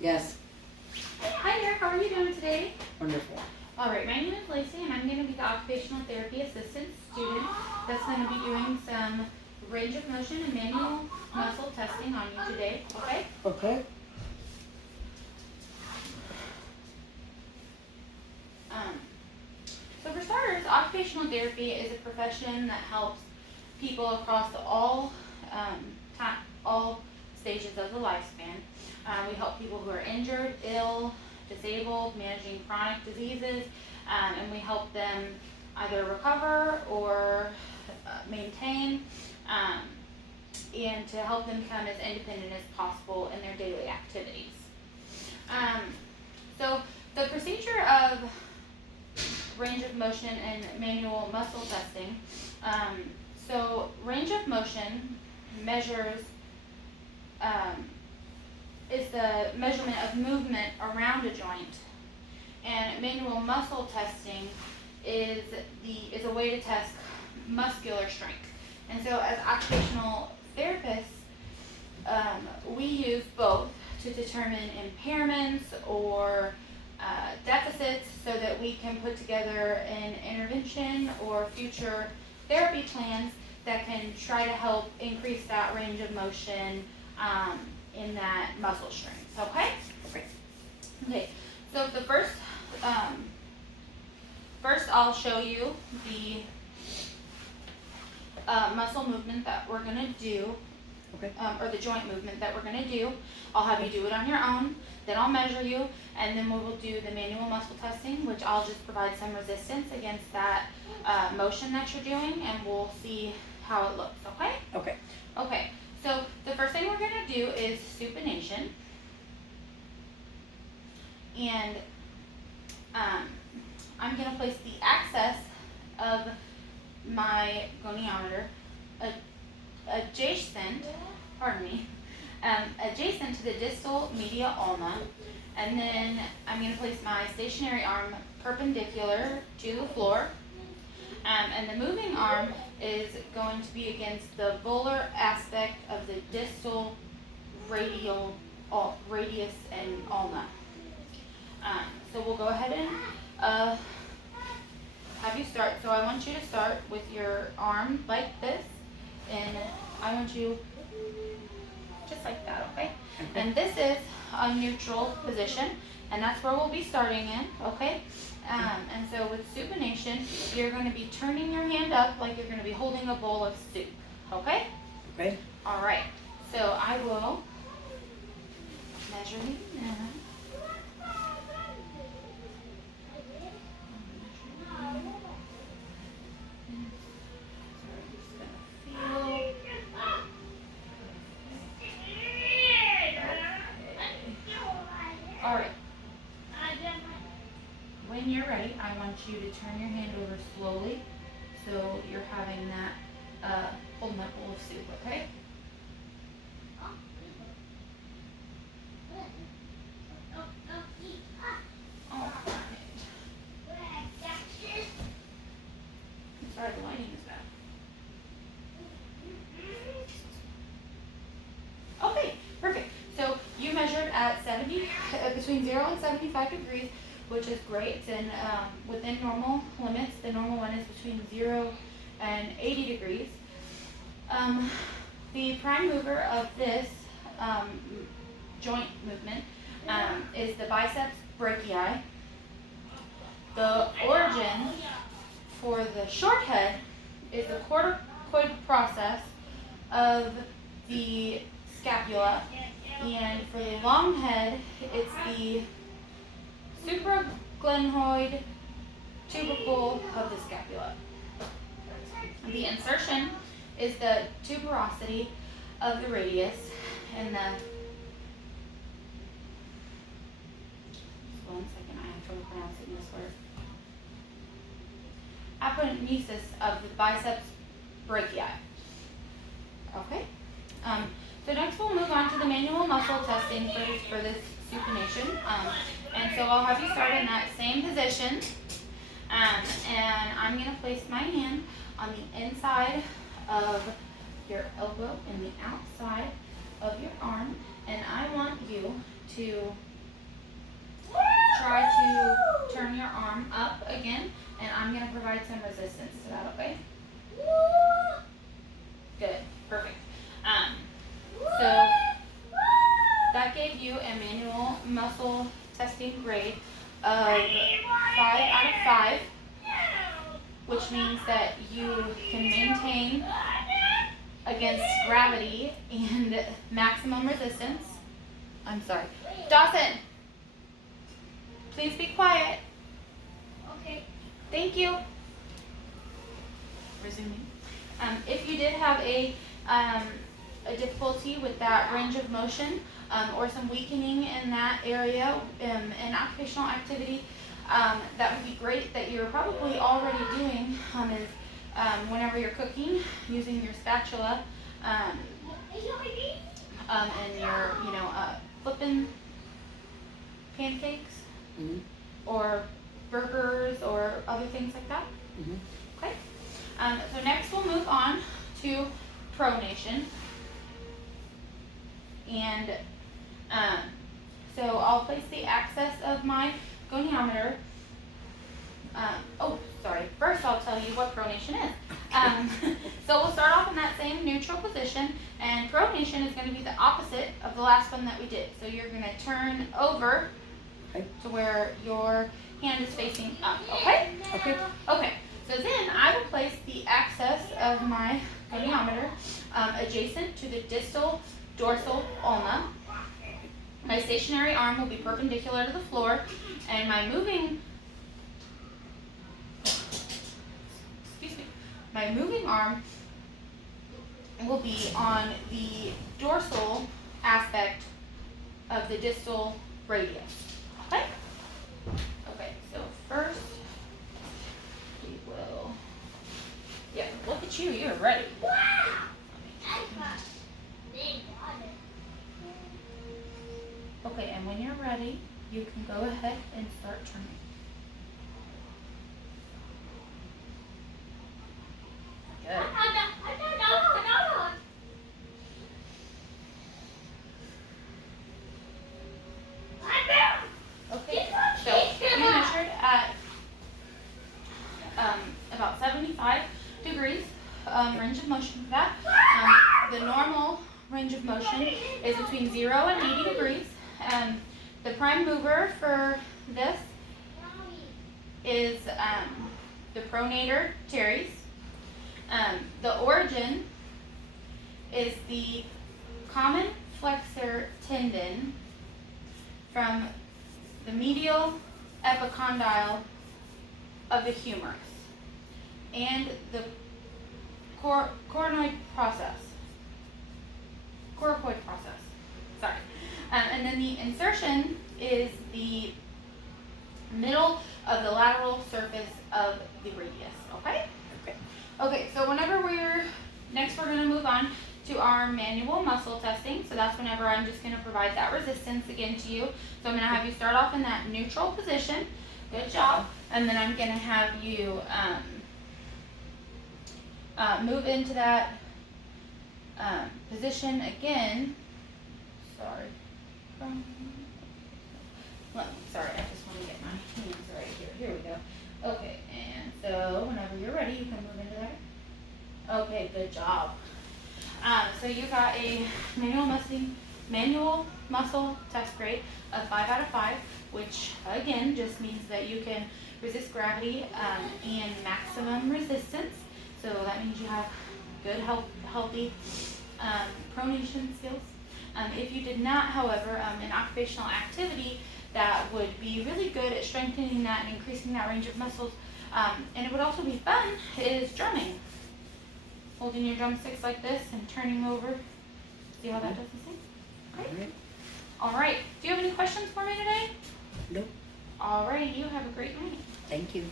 Yes. Hi there, how are you doing today? Wonderful. Alright, my name is Lacey and I'm going to be the occupational therapy assistant student that's going to be doing some range of motion and manual muscle testing on you today, okay? Okay. So for starters, occupational therapy is a profession that helps people across all stages of the lifespan. We help people who are injured, ill, disabled, managing chronic diseases, and we help them either recover or maintain, and to help them become as independent as possible in their daily activities. So the procedure of range of motion and manual muscle testing. So range of motion measures is the measurement of movement around a joint, and manual muscle testing is a way to test muscular strength. And so as occupational therapists, we use both to determine impairments or deficits so that we can put together an intervention or future therapy plans that can try to help increase that range of motion in that muscle strength. Okay? Okay. So the first I'll show you the muscle movement that we're going to do. Okay. Or the joint movement that we're going to do. I'll have you do it on your own, then I'll measure you, and then we will do the manual muscle testing, which I'll just provide some resistance against that motion that you're doing, and we'll see how it looks, okay? Okay. Okay, so the first thing we're going to do is supination. And I'm going to place the axis of my goniometer adjacent to the distal media ulna, and then I'm going to place my stationary arm perpendicular to the floor, and the moving arm is going to be against the volar aspect of the distal radius and ulna. So we'll go ahead and have you start. So I want you to start with your arm like this, and I want you just like that, okay? And this is a neutral position, and that's where we'll be starting in, okay? And so with supination, you're going to be turning your hand up like you're going to be holding a bowl of soup, okay? Okay. All right. So I will measure you now. Alright. When you're ready, I want you to turn your hand over slowly so you're having that, holding that bowl of soup, okay? Sorry, the lighting is bad. Okay, perfect. So you measured at between 0 and 75 degrees, which is great. It's in within normal limits. The normal one is between 0 and 80 degrees. The prime mover of this joint movement is the biceps brachii. The origin for the short head is the corticoid process of the scapula, and for the long head, it's the supraglenoid tubercle of the scapula. The insertion is the tuberosity of the radius, and the one second, I have trouble pronouncing this word. Aponesis of the biceps brachii. Okay. So next we'll move on to the manual muscle testing for this supination. And so I'll have you start in that same position. And I'm going to place my hand on the inside of your elbow and the outside of your arm. And I want you to try to turn your arm up again, and I'm going to provide some resistance to that, okay? Good, perfect. So that gave you a manual muscle testing grade of 5 out of 5, which means that you can maintain against gravity and maximum resistance. I'm sorry. Dawson, please be quiet. Okay. Thank you. Resuming. If you did have a difficulty with that range of motion or some weakening in that area in occupational activity, that would be great that you're probably already doing is whenever you're cooking, using your spatula and you're, flipping pancakes or burgers or other things like that. Okay. So next we'll move on to pronation. And so I'll place the axis of my goniometer. First I'll tell you what pronation is. So we'll start off in that same neutral position, and pronation is going to be the opposite of the last one that we did. So you're going to turn over to where your hand is facing up, okay? Okay. Okay, so then I will place the axis of my goniometer adjacent to the distal dorsal ulna. My stationary arm will be perpendicular to the floor, and my moving arm will be on the dorsal aspect of the distal radius. Okay? Okay, so first we will, look at you, you're ready. Okay, and when you're ready, you can go ahead and start turning. Good. Okay, so you measured at about 75 degrees range of motion for that. The normal range of motion is between 0 and 80 degrees. The prime mover for this is the pronator teres. The origin is the common flexor tendon from the medial epicondyle of the humerus and the coracoid process. Sorry. And then the insertion is the middle of the lateral surface of the radius, okay? Okay, so we're going to move on to our manual muscle testing. So that's whenever I'm just going to provide that resistance again to you. So I'm going to have you start off in that neutral position. Good job. And then I'm going to have you move into that position again. Sorry, I just want to get my hands right here. Here we go. Okay, and so whenever you're ready, you can move into there. Okay, good job. So you got a manual muscle test grade of 5 out of 5, which again just means that you can resist gravity and maximum resistance. So that means you have good, healthy pronation skills. If you did not, however, in occupational activity, that would be really good at strengthening that and increasing that range of muscles. And it would also be fun is drumming. Holding your drumsticks like this and turning over. See how that does the same? Great. All right. Do you have any questions for me today? Nope. All right. You have a great night. Thank you.